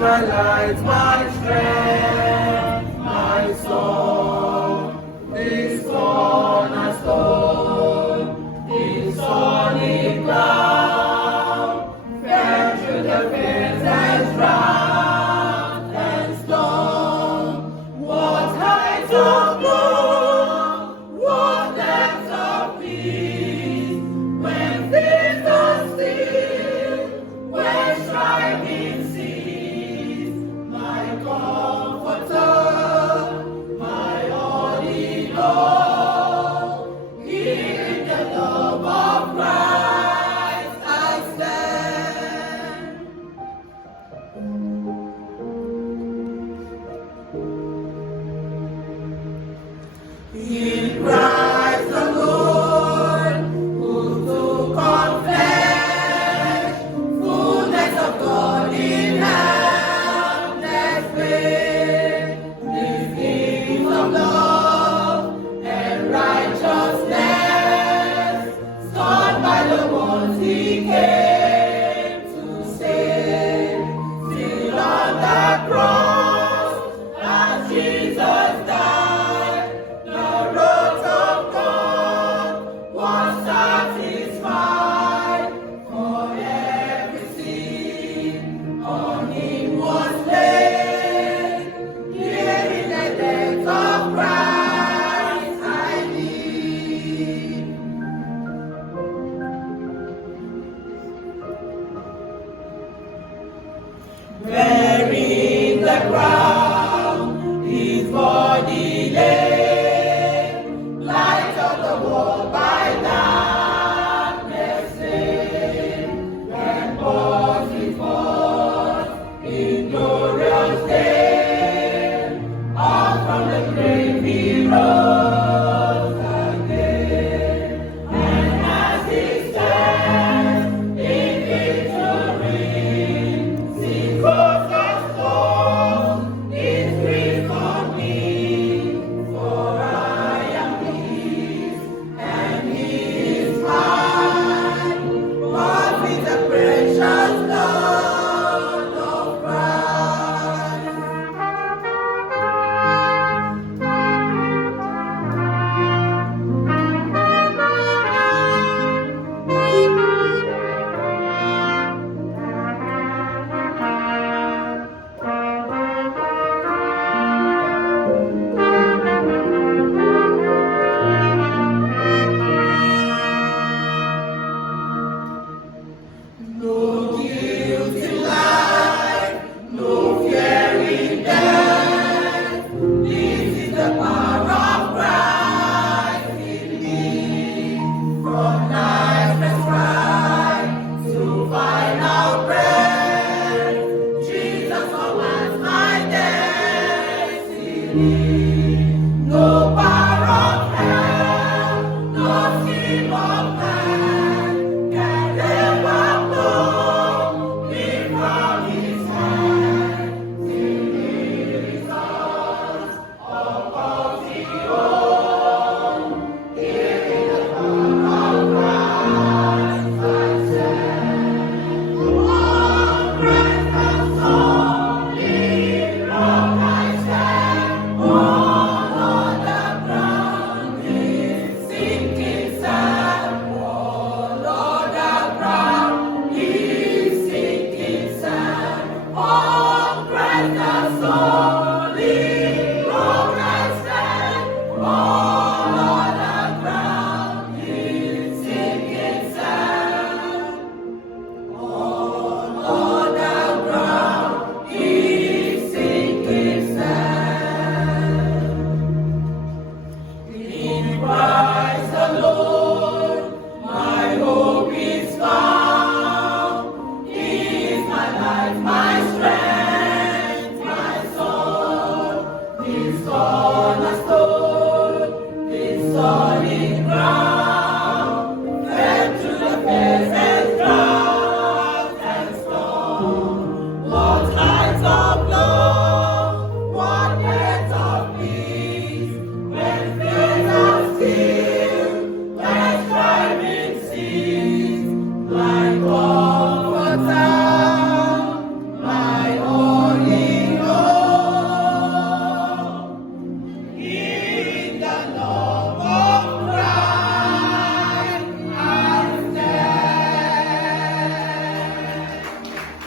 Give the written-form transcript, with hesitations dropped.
My light, my strength, my song, this cornerstone, this solid ground, fell through the fence and drought and storm. What heights of glory, what depths of peace, when fears are still, when striving cease. My comforter, my all in all, here in the love of Christ I stand. In Christ the Lord, who took on flesh, fullness of God in helpless faith, these gifts of love and righteousness, sought by the ones He came to save. Still on the cross, as Jesus died, the wrath of God was satisfied. For every sin on Him was laid. Here in the death of Christ I live. Buried in the ground, His body lay, light of the world by darkness slain, and born His forth in glorious day, out from the grave He rose again, and as He stands in victory, sin crossed the stone, is free for me, for I am His, and He is mine, bought with the precious blood of Christ. No guilt in life, no fear in death. This is the power of Christ in me. From life's pride to final breath, Jesus commands my destiny. No